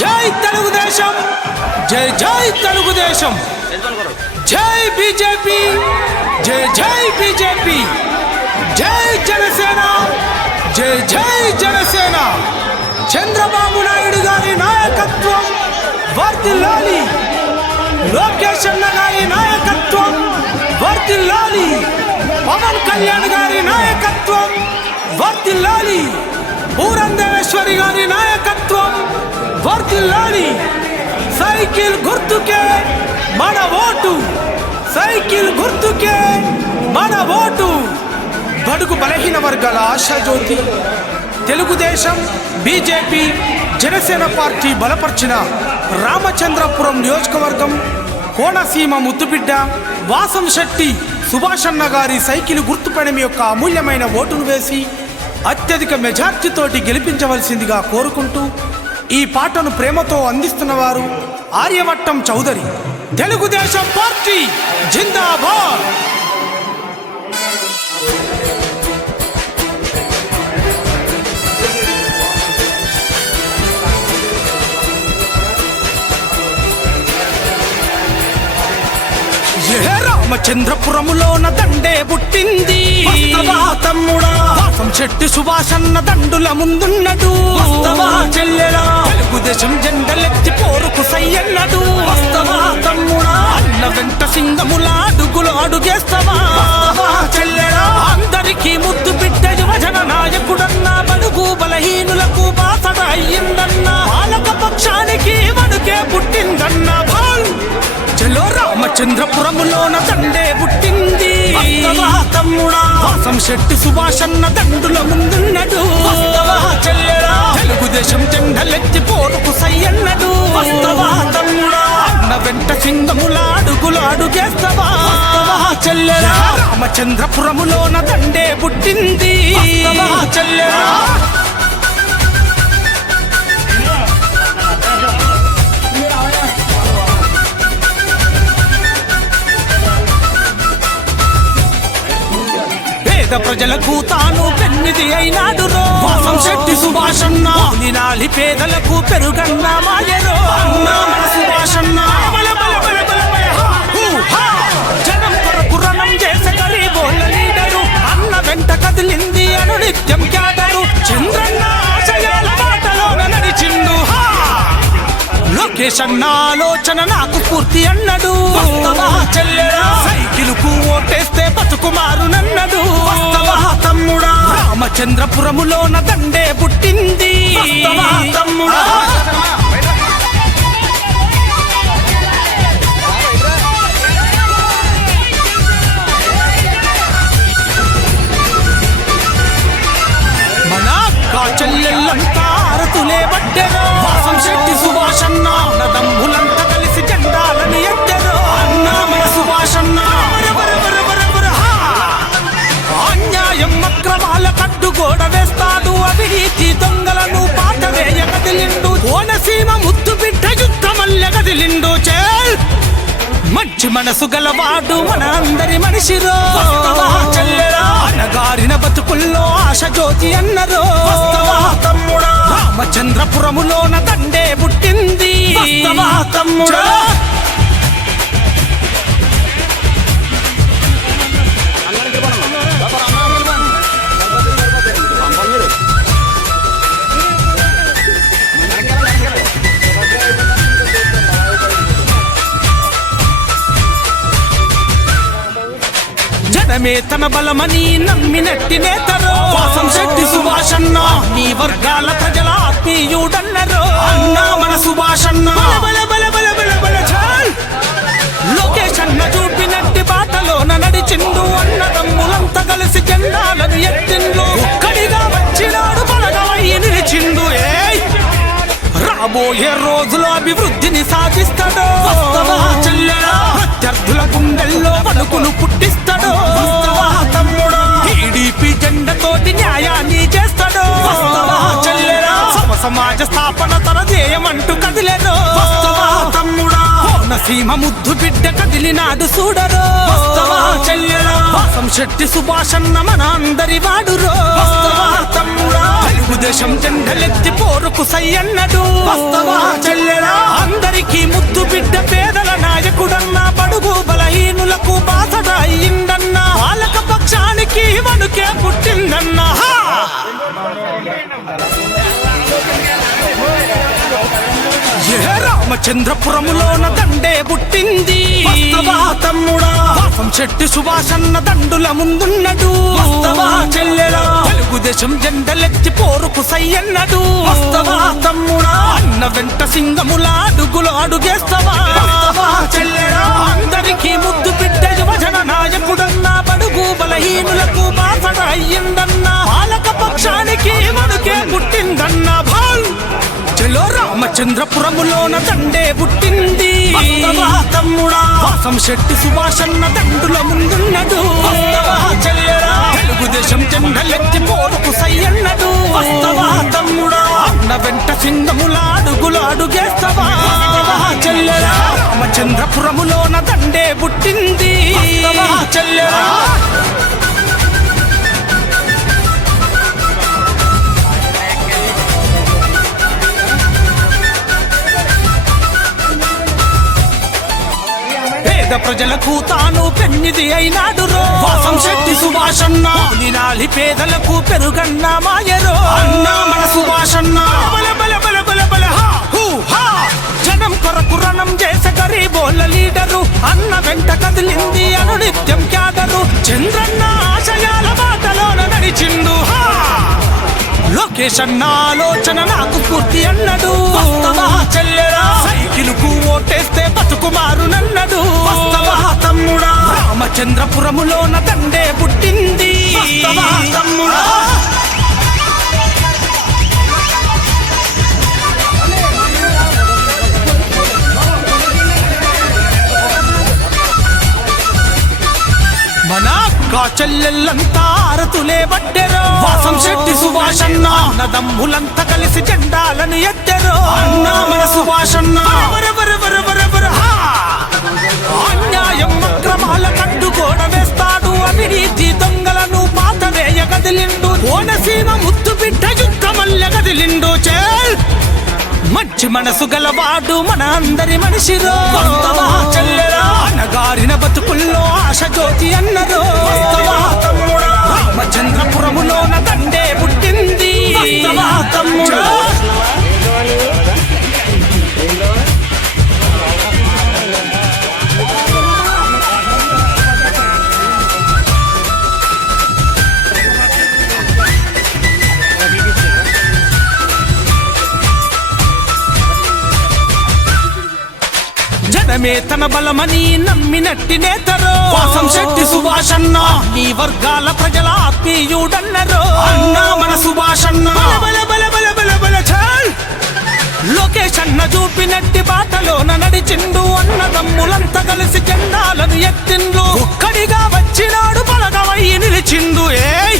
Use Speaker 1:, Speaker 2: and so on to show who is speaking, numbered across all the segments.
Speaker 1: జై తెలుగుదేశం జై జై తెలుగుదేశం. జై బీజేపీ జై జై బీజేపీ. జై జనసేన జై జై జనసేన. చంద్రబాబు నాయుడు గారి నాయకత్వం వర్దిల్లాలి లోకేష్ అన్న గారి నాయకత్వం వర్దిల్లాలి పవన్ కళ్యాణ్ గారి నాయకత్వం వర్దిల్లాలి పూరందేశ్వరి గారి నాయకత్వం వర్దిల్లాలి సైకిల్ గుర్తుకే మన ఓటు. సైకిల్ గుర్తుకే మన ఓటు. బడుగు బలహీన వర్గాల ఆశాజ్యోతి తెలుగుదేశం బీజేపీ జనసేన పార్టీ బలపరిచిన రామచంద్రపురం నియోజకవర్గం కోనసీమ ముద్దుబిడ్డ వాసం శెట్టి సుభాష్ అన్న గారి సైకిల్ గుర్తుపడమి యొక్క అమూల్యమైన ఓటును వేసి అత్యధిక మెజార్టీతోటి గెలిపించవలసిందిగా కోరుకుంటూ ఈ పాటను ప్రేమతో అందిస్తున్న వారు ఆర్యవట్టం చౌదరి. తెలుగుదేశం పార్టీ జిందాబాద్! రామచంద్రపురములోన దండే పుట్టింది.
Speaker 2: తమ్ముడా?
Speaker 1: వాసం చెట్టు సుభాషన్న దండుల ముందున్నడు
Speaker 2: వస్తవా చెల్లెలా?
Speaker 1: తెలుగుదేశం జెండలెత్తి పోరుకు సయ్యన్నడు
Speaker 2: వస్తవా తమ్ముడా?
Speaker 1: అన్న వెంట సింగముల అడుగులు అడుగేస్తవా
Speaker 2: చెల్లెలా?
Speaker 1: అందరికీ ముద్దు బిడ్డ యువజన నాయకుడన్న బడుగు బలహీనులకు బాసడ అయ్యిందన్న పాలక పక్షానికి వడుకే పుట్టిందన్న భాల్ చలో రామచంద్రపురములోన దండే పుట్టింది
Speaker 2: తమ్ముడా?
Speaker 1: వాసం శెట్టి సుభాషన్న దండుల ముందున్నడు? తెలుగుదేశం జెండలెత్తి పోరుకు సయ్యన్నడు? అన్న వెంట సింగముల అడుగులు అడుగేస్తవా
Speaker 2: వస్తవా చెల్లెలా?
Speaker 1: రామచంద్రపురములోన దండే పుట్టింది
Speaker 2: వస్తవా
Speaker 1: పేద ప్రజలకు తాను పెన్నిది అయినాడు వాసం శెట్టి సుభాషన్న. నినాలి పేదలకు పెరుగన్న మాయరో అన్న మన సుభాషన్న. బల బల బల బల బల హా, హూ, హా. జనం కొరకు రణం చేసే గరీబోళ్ళ లీడరు. అన్న వెంట కదిలింది అను నిత్యం క్యాడరు. చంద్రన్న లోకేష్ నా ఆలోచన నాకు పూర్తి అన్నడు
Speaker 2: వస్తవా
Speaker 1: సైకిలుకు ఓటేస్తే బతుకుమారు
Speaker 2: తమ్ముడా?
Speaker 1: రామచంద్రపురములోన దండే పుట్టింది
Speaker 2: తమ్ముడా?
Speaker 1: మనసు గలవాడు మన అందరి మనిషిరో? అనగారిన బతుకుల్లో ఆశ జ్యోతి అన్నరో? రామచంద్రపురములోన దండే పుట్టింది
Speaker 2: తమ్ముడా?
Speaker 1: జనమే తన బలమని నమ్మినట్టి నేతరో. వాసం శెట్టి సుభాషన్న. నీ వర్గాల ప్రజల ఆత్మీయుడన్నరో. అన్న మన సుభాషన్న. బల బల బల బల బల చాల్. లోకేష్ అన్న చూపినట్టి బాటలోన నడిచిండు అన్నదమ్ములంతా కలిసి జెండాలను ఎత్తిండు రాబోయే రోజులో అభివృద్ధిని సాధిస్తాడు.
Speaker 2: వస్తవా
Speaker 1: ప్రత్యర్థుల గుండెల్లో పలుకులు పుట్టిస్తాడు.
Speaker 2: తమ్ముడా?
Speaker 1: టీడీపీ జెండతోటి న్యాయాన్ని చేస్తాడు.
Speaker 2: వస్తవా
Speaker 1: సమ సమాజ స్థాపన తన ధ్యేయమంటూ కదిలేను. కోనసీమ ముద్దు బిడ్డ కదిలినాడు చూడరో. శెట్టి సుభాషన్న మన అందరి వాడురో తెలుగుదేశం చెండలెత్తి పోరుకు సయ్యన్నడు.
Speaker 2: అందరికీ ముద్దు
Speaker 1: బిడ్డ పేదల నాయకుడన్నా బడుగు బలహీనులకు బాధ అయ్యిందన్నా రామచంద్రపురములోన దండే పుట్టింది.
Speaker 2: వస్తవా తమ్ముడా?
Speaker 1: పాపం చెట్టు సుభాషన్న దండుల ముందున్నడు. తెలుగుదేశం జెండలెత్తి పోరుకు సయ్యన్నడు.
Speaker 2: తమ్ముడా?
Speaker 1: అన్న వెంట సింగముల అడుగులు అడుగేస్తావా? అందరికీ ముద్దు బిడ్డ యువజన నాయకుడన్న బడుగు బలహీనులకు బాసడ అయ్యిందన్న పాలక పక్షానికి మనకే పుట్టిందన్న భాల్ చలో రామచంద్రపురములోన దండే పుట్టింది.
Speaker 2: తమ్ముడా
Speaker 1: వాసం శెట్టి సుభాషన్న దండుల ముందున్నడు.
Speaker 2: వస్తవా చెల్లెలా
Speaker 1: తెలుగుదేశం జెండలెత్తి పోరుకు సయ్యన్నడు.
Speaker 2: వస్తవా తమ్ముడా
Speaker 1: అన్న వెంట సింగముల అడుగులు అడుగేస్తావా
Speaker 2: చెల్లెలా
Speaker 1: రామచంద్రపురములోన దండే పుట్టింది.
Speaker 2: వస్తవా
Speaker 1: ప్రజలకు తాను పెన్నిది అయినాడు రో వాసం శెట్టి సుభాషన్న. నినాలి పేదలకు పెరుగన్న మాయరో.
Speaker 2: అన్న మన సుభాషన్న.
Speaker 1: బల బల బల బల బల హా, హూ, హా. జనం కొరకు రణం చేసే గరీబోళ్ళ లీడరు. అన్న వెంట కదిలింది అను నిత్యం క్యాడరు చంద్రన్న అన్న ఆలోచన నాకు స్ఫూర్తి అన్నడు. సైకిలుకు ఓటేస్తే బతుకు మారునన్నడు.
Speaker 2: వస్తవా తమ్ముడా?
Speaker 1: రామచంద్రపురములోన దండే పుట్టింది.
Speaker 2: తమ్ముడా?
Speaker 1: మన అక్క చెల్లెళ్ళంతా ఆరతులే పడ్డెరో అన్నదమ్ములంతా కలిసి జెండాలను ఎత్తరు
Speaker 2: అన్న మన సుభాషన్న
Speaker 1: అన్యాయం అక్రమాల కట్టు గోడ వేస్తాడు అవినీతి దొంగలను పాతరేయ కదిలిండు కోనసీమ ముద్దు బిడ్డ యుద్ధమల్ల కదిలిండు చే మంచి మనసు గలవాడు మన అందరి మనిషిరో
Speaker 2: వస్తవా
Speaker 1: అనగారిన బతుకుల్లో ఆశ జ్యోతి అన్నరో
Speaker 2: వస్తవా తమ్ముడా
Speaker 1: రామచంద్రపురములోన దండే
Speaker 2: తమ్ముడా.
Speaker 1: జనమే తన బలమని నమ్మినట్టి నేతరో.
Speaker 2: వాసం శెట్టి సుభాషన్న.
Speaker 1: నీ వర్గాల ప్రజల ఆత్మీయుడన్నరో.
Speaker 2: అన్న మన సుభాషన్న.
Speaker 1: బల బల బల బల బల ఛాల్! లోకేష్ అన్న చూపినట్టి బాటలోన నడిచిండు అన్నదమ్ములంతా కలిసి జెండాలను ఎత్తిండు ఒక్కడిగా వచ్చినాడు బలగవయ్యి నిలిచిండు ఏయ్.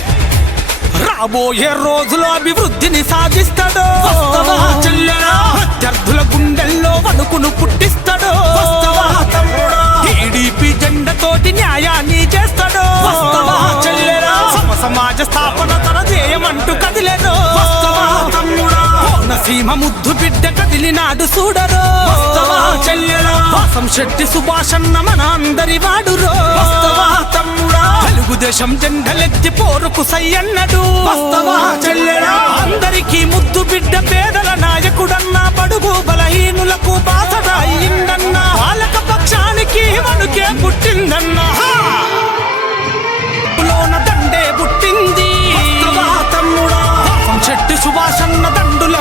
Speaker 1: రాబోయే రోజులో అభివృద్ధిని సాధిస్తాడు? ప్రత్యర్థుల గుండెల్లో వణుకును పుట్టిస్తాడు కోనసీమ ముద్దు బిడ్డ కదిలినాడు చూడరు? వాసం శెట్టి సుభాషన్న మన అందరి వాడురో తెలుగుదేశం జెండలెత్తి పోరుకు సయ్యన్నడు? అందరికీ ముద్దు బిడ్డ పేదల నాయకుడన్న బడుగు బలహీనులకు అయ్యిందన్న పాలక పక్షానికి వణుకే పుట్టిందన్న. దండే పుట్టింది. చెట్టు సుభాషన్న దండుల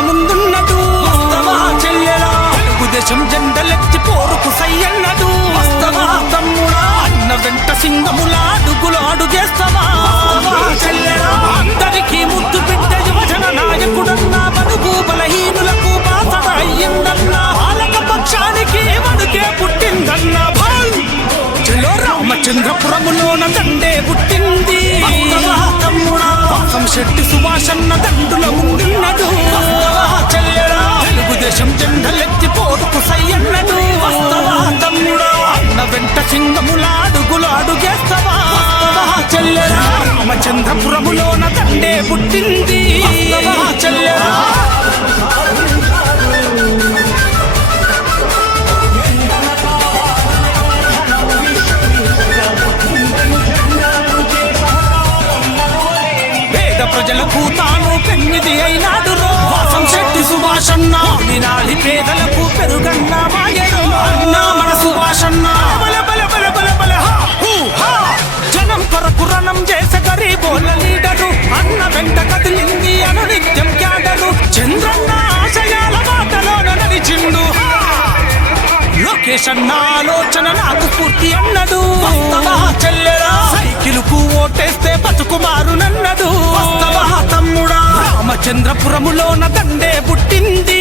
Speaker 1: రామచంద్రపురములోన దండే పుట్టింది.
Speaker 2: వస్తవా
Speaker 1: శెట్టి సుభాషన్న దండుల ముందున్నడు. తెలుగుదేశం జెండలెత్తి పోటుకు సయ్యన్నడు. అన్న వెంట సింగముల అడుగులు అడుగేస్తావా
Speaker 2: వస్తవా
Speaker 1: రామచంద్రపురములోన దండే పుట్టింది
Speaker 2: చెల్లెరా? ప్రజలకు తాను పెన్నిది అయినాడు
Speaker 1: వాసం శెట్టి సుభాషన్న వినాలి పేదలకు
Speaker 2: పెరుగన్న మాయడు
Speaker 1: అన్న మన సుభాషన్న. జనం
Speaker 2: కొరకు రణం
Speaker 1: చేసే గరీబోళ్ళ లీడరు. అన్న వెంట
Speaker 2: కదిలింది అను
Speaker 1: క్యాడరు. చంద్రన్న ఆశయాల
Speaker 2: బాటలోన నడిచిండు
Speaker 1: లోకేష్ అన్న ఆలోచన నాకు
Speaker 2: పూర్తి అన్నదు
Speaker 1: చెల్లెరా? సైకిల్కు ఓటేస్తే
Speaker 2: బతుకుమారు నన్నదు
Speaker 1: రామచంద్రపురములోన దండే పుట్టింది.